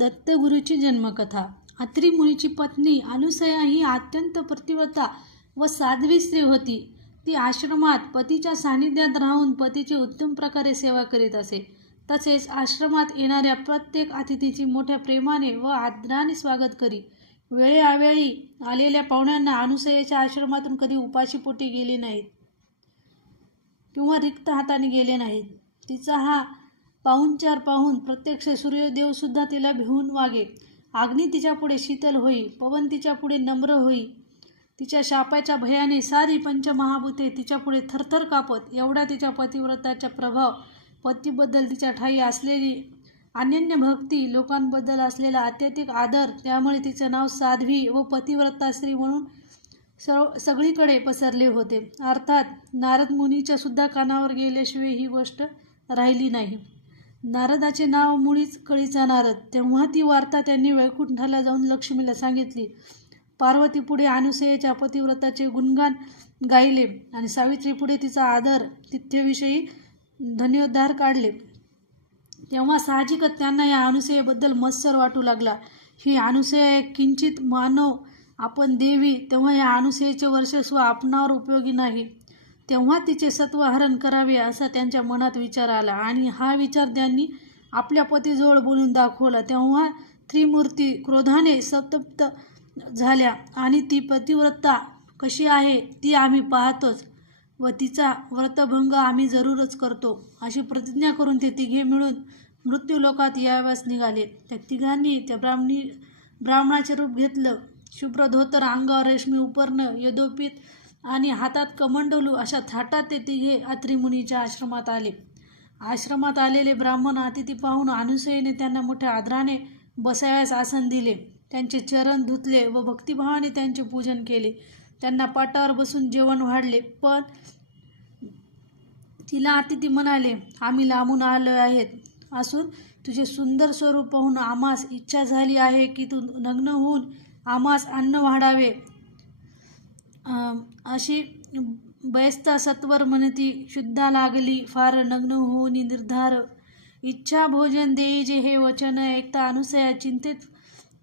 दत्तगुरूची जन्मकथा। अत्रि मुनीची पत्नी अनुसया ही अत्यंत पतिव्रता व साध्वी स्त्री होती। ती आश्रमात पतीच्या सानिध्यात राहून पतीची उत्तम प्रकारे सेवा करीत असे। तसेच आश्रमात येणाऱ्या प्रत्येक अतिथीची मोठ्या प्रेमाने व आदराने स्वागत करी। वेळोवेळी आलेल्या पाहुण्यांना अनुसयेच्या आश्रमातून कधी उपाशी पोटी गेले नाहीत किंवा रिक्त हाताने गेले नाहीत। तिचा हा पाहुणचार पाहून प्रत्यक्ष सूर्यदेव सुद्धा तिला भिवून वागे। अग्नी तिच्या पुढे शीतल होई, पवन तिच्या पुढे नम्र होई। तिच्या शापाच्या भयाने सारी पंचमहाभूते तिच्या पुढे थरथर कापत। एवढा तिच्या पतिव्रताचा प्रभाव, पतीबद्दल तिच्या ठायी असलेली अनन्य भक्ती, लोकांबद्दल असलेला अत्यधिक आदर, त्यामुळे तिचे नाव साध्वी व पतिव्रता स्त्री म्हणून सगळीकडे पसरले होते। अर्थात नारद मुनीच्या सुद्धा कानावर गेल्याशिवाय ही गोष्ट राहिली नाही। नारदाचे नाव मुळीच कळीचा नारद। तेव्हा ती वार्ता त्यांनी वैकुंठाला जाऊन लक्ष्मीला सांगितली। पार्वतीपुढे अनुसयेच्या पतिव्रताचे गुणगान गायले आणि सावित्रीपुढे तिचा आदर तिथ्यविषयी धन्योद्धार काढले। तेव्हा साहजिकच त्यांना या अनुसयेबद्दल मत्सर वाटू लागला। ही अनुसया किंचित मानव आपण देवी, तेव्हा या अनुसयेचे वर्चस्व आपणावर उपयोगी नाही। तेव्हा तिचे सत्वहरण करावे असा त्यांच्या मनात विचार आला आणि हा विचार त्यांनी आपल्या पतीजवळ बोलून दाखवला। तेव्हा त्रिमूर्ती क्रोधाने संतप्त झाल्या आणि ती पतिव्रता कशी आहे ती आम्ही पाहतोच व तिचा व्रतभंग आम्ही जरूरच करतो, अशी प्रतिज्ञा करून ते तिघे मिळून मृत्यूलोकात यावयास निघाले। त्या तिघांनी त्या ब्राह्मणाचे रूप घेतलं। शुभ्र धोतर, अंगावर रेशमी उपर्ण, यदोपित आणि हातात कमंडलू अशा थाटात ते तिघे अत्रि मुनीच्या आश्रमात आले। आश्रमात आलेले ब्राह्मण अतिथी पाहून अनुसयेने त्यांना मोठ्या आदराने बसावयास आसन दिले। त्यांचे चरण धुतले व भक्तिभावाने त्यांचे पूजन केले। त्यांना पाटावर बसून जेवण वाढले। पण तिला अतिथी म्हणाले, आम्ही लांबून आलो आहेत असून तुझे सुंदर स्वरूप पाहून आम्हास इच्छा झाली आहे की तू नग्न होऊन आम्हास अन्न वाढावे। अशी बयस्ता सत्वर म्हणती, शुद्धा लागली फार नग्न होऊन निर्धार। इच्छा भोजन देईजे हे वचन ऐकता अनुसया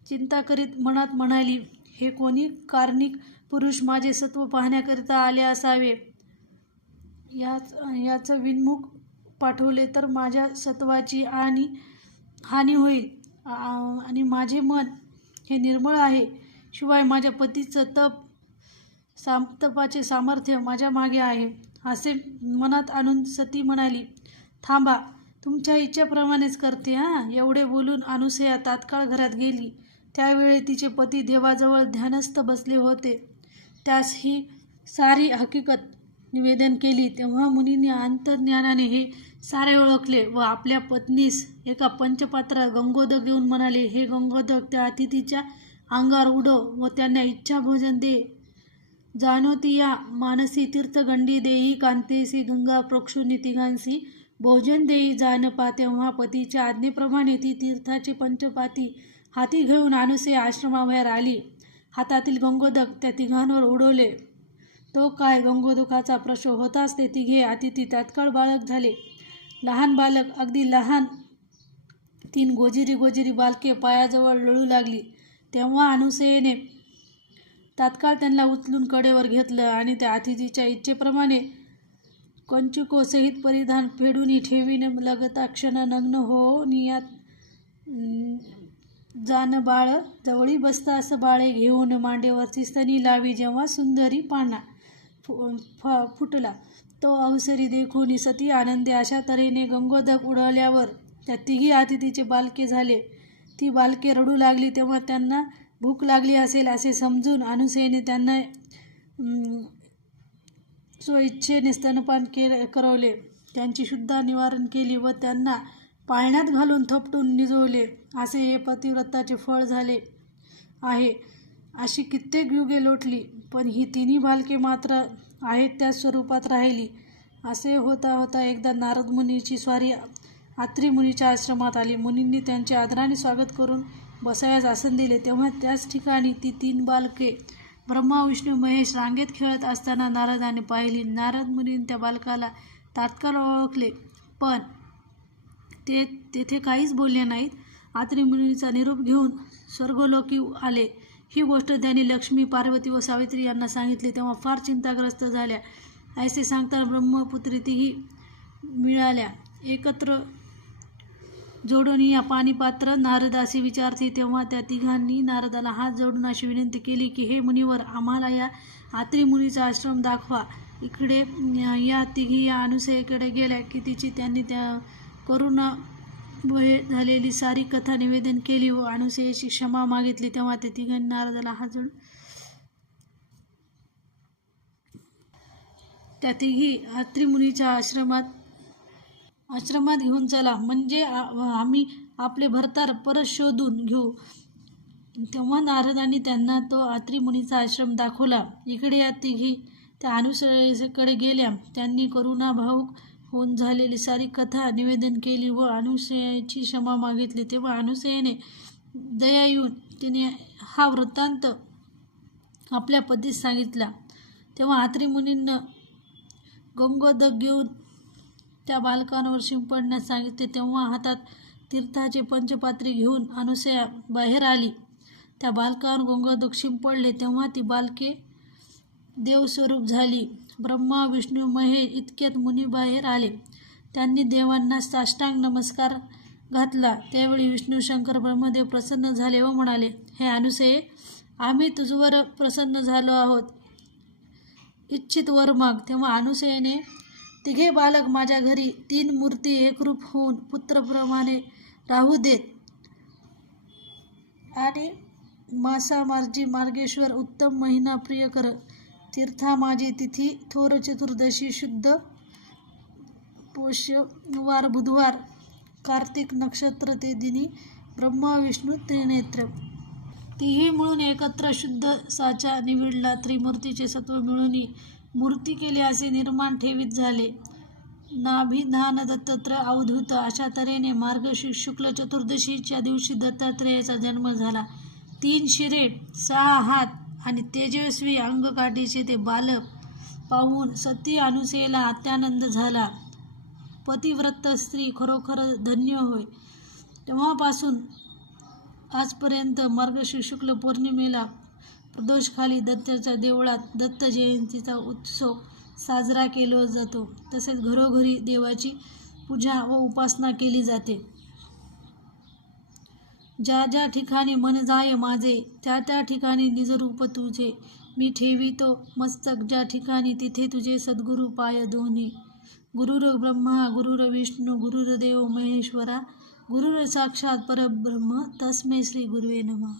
चिंता करीत मनात म्हणाली, हे कोणी कार्णिक पुरुष माझे सत्व पाहण्याकरिता आले असावे। याचं विनमुख पाठवले तर माझ्या सत्वाची हानी होईल आणि माझे मन हे निर्मळ आहे। शिवाय माझ्या पतीचं तपाचे सामर्थ्य माझ्या मागे आहे। असे मनात आणून सती म्हणाली, थांबा, तुमच्या इच्छेप्रमाणेच करते हां। एवढे बोलून अनुसया तात्काळ घरात गेली। त्यावेळी तिचे पती देवाजवळ ध्यानस्थ बसले होते। त्यास ही सारी हकीकत निवेदन केली। तेव्हा मुनींनी अंतर्ज्ञानाने हे सारे ओळखले व आपल्या पत्नीस एका पंचपात्रात गंगोदक देऊन म्हणाले, हे गंगोदक त्या अतिथीच्या अंगावर उडव व त्यांना इच्छा भोजन दे। जाणोती या मानसी तीर्थगंडी देई कांतेसी गंगा प्रोक्षुनी तिघांसी भोजन देई जानपा। तेव्हा पतीच्या आज्ञेप्रमाणे ती तीर्थाचे पंचपाती हाती घेऊन अनुसया आश्रमाबाहेर आली। हातातील गंगोदक त्या तिघांवर उडवले। तो काय गंगोदकाचा प्रशो होताच ते तिघे अतिथी तात्काळ बालक झाले। लहान बालक, अगदी लहान, 3 गोजिरी बालके पायाजवळ लोळू लागली। तेव्हा अनुसयेने तात्काळ त्यांना उचलून कडेवर घेतलं आणि त्या अतिथीच्या इच्छेप्रमाणे कंचुकोसहित परिधान फेडून ठेवीन लगताक्षण नग्न हो नियात जान बाळ। जवळी बसतास बाळे घेऊन मांडेवरची स्तनी लावी। जेव्हा सुंदरी पाना फुटला तो अवसरी देखून सती आनंदे। अशा तऱ्हेने गंगोदक उडवल्यावर त्या तिघी अतिथीचे बालके झाले। ती बालके रडू लागली। तेव्हा त्यांना भूक लागली असेल असे समजून अनुसयेने त्यांना स्वइच्छेने स्तनपान करवले। त्यांची शुद्धा निवारण केली व त्यांना पाळण्यात घालून थोपटून निजवले। असे हे पतिव्रताचे फळ झाले आहे। अशी कित्येक युगे लोटली, पण ही तिन्ही बालके मात्र आहेत त्या स्वरूपात राहिली। असे होता होता एकदा नारद मुनीची स्वारी अत्रि मुनीच्या आश्रमात आली। मुनींनी त्यांचे आदराने स्वागत करून बसावयास आसन दिले। तेव्हा त्याच ठिकाणी ती 3 बालके ब्रह्मा विष्णू महेश रांगेत खेळत असताना नारदाने पाहिली। नारद मुनींनी त्या बालकाला तात्काळ ओळखले, पण ते तेथे काहीच बोलले नाहीत। अत्रि मुनीचा निरोप घेऊन स्वर्गलोकी आले. ही गोष्ट त्यांनी लक्ष्मी, पार्वती व सावित्री यांना सांगितली. तेव्हा फार चिंताग्रस्त झाल्या. ऐसे सांगताना ब्रह्मपुत्री तिघी मिळाल्या. एकत्र जोडून या पाणीपात्र नारदासी विचारती. तेव्हा त्या तिघांनी नारदाला हात जोडून अशी विनंती केली की हे मुनिवर, आम्हाला या अत्रि मुनीचा आश्रम दाखवा. इकडे या तिघी या अनुसयेकडे गेल्या की तिची त्यांनी त्या करुणा झालेली सारी कथा निवेदन केली व अनुसयेची क्षमा मागितली. तेव्हा ते तिघांनी नारदाला हात जोडून त्या तिघी अत्रि मुनीच्या आश्रमात घेऊन चला, म्हणजे आम्ही आपले भरतार परत शोधून घेऊ. तेव्हा नारदांनी त्यांना तो अत्रि मुनीचा आश्रम दाखवला. इकडे या तिघी त्या अनुसयेकडे गेल्या. त्यांनी करुणाभावुक होऊन झालेली सारी कथा निवेदन केली व अनुसयेची क्षमा मागितली. तेव्हा अनुसयेने दया येऊन तिने हा वृत्तांत आपल्या पतीस सांगितला. तेव्हा अत्रि मुनींना गंगोदक घेऊन त्या बालकांवर शिंपडण्यास सांगितले. तेव्हा हातात तीर्थाचे पंचपात्री घेऊन अनुसया बाहेर आली. त्या बालकांवर गंगोदक शिंपडले. तेव्हा ती बालके देवस्वरूप झाली. ब्रह्मा, विष्णू, महेश इतक्यात मुनी बाहेर आले. त्यांनी देवांना साष्टांग नमस्कार घातला. त्यावेळी विष्णू, शंकर, ब्रह्मदेव प्रसन्न झाले व म्हणाले, हे अनुसये, आम्ही तुझवर प्रसन्न झालो आहोत. इच्छित वर माग. तेव्हा अनुसयेने तिघे बालक माझ्या घरी 3 मूर्ती एकरूप होऊन पुत्रप्रमाणे राहू देत आणि मासा मार्जी मार्गेश्वर उत्तम महिना प्रिय कर. तीर्था माझी तिथी थोर चतुर्दशी शुद्ध पोषवार बुधवार कार्तिक नक्षत्र ते दिनी ब्रह्मा विष्णू त्रिनेत्र. तिघी मिळून एकत्र शुद्ध साचा निविडला. त्रिमूर्तीचे सत्व मिळून मूर्ती केली असे निर्माण ठेवीत झाले. नाभिधान दत्तात्रय अवधूत. अशा तऱ्हेने मार्गशीर्ष शुक्ल चतुर्दशीच्या दिवशी दत्तात्रेयाचा जन्म झाला. 3 शिरे 6 हात आणि तेजस्वी अंगकाठीचे ते बालक पाहून सती अनुसयेला अत्यानंद झाला. पतिव्रत स्त्री खरोखर धन्य होय. तेव्हापासून आजपर्यंत मार्गशीर्ष शुक्ल पौर्णिमेला प्रदोषखाली दत्ताच्या देवळात दत्त जयंतीचा उत्सव साजरा केला जातो. तसेच घरोघरी देवाची पूजा व उपासना केली जाते. ज्या ज्या ठिकाणी मन जाय माझे, त्या त्या ठिकाणी निजरूप तुझे. मी ठेवितो मस्तक ज्या ठिकाणी, तिथे तुझे सद्गुरु पाय दोन्ही. गुरुर ब्रह्मा गुरुर विष्णू गुरुर्देव महेश्वरा, गुरुर साक्षात परब्रह्म तस्मै श्री गुरुवे नमः.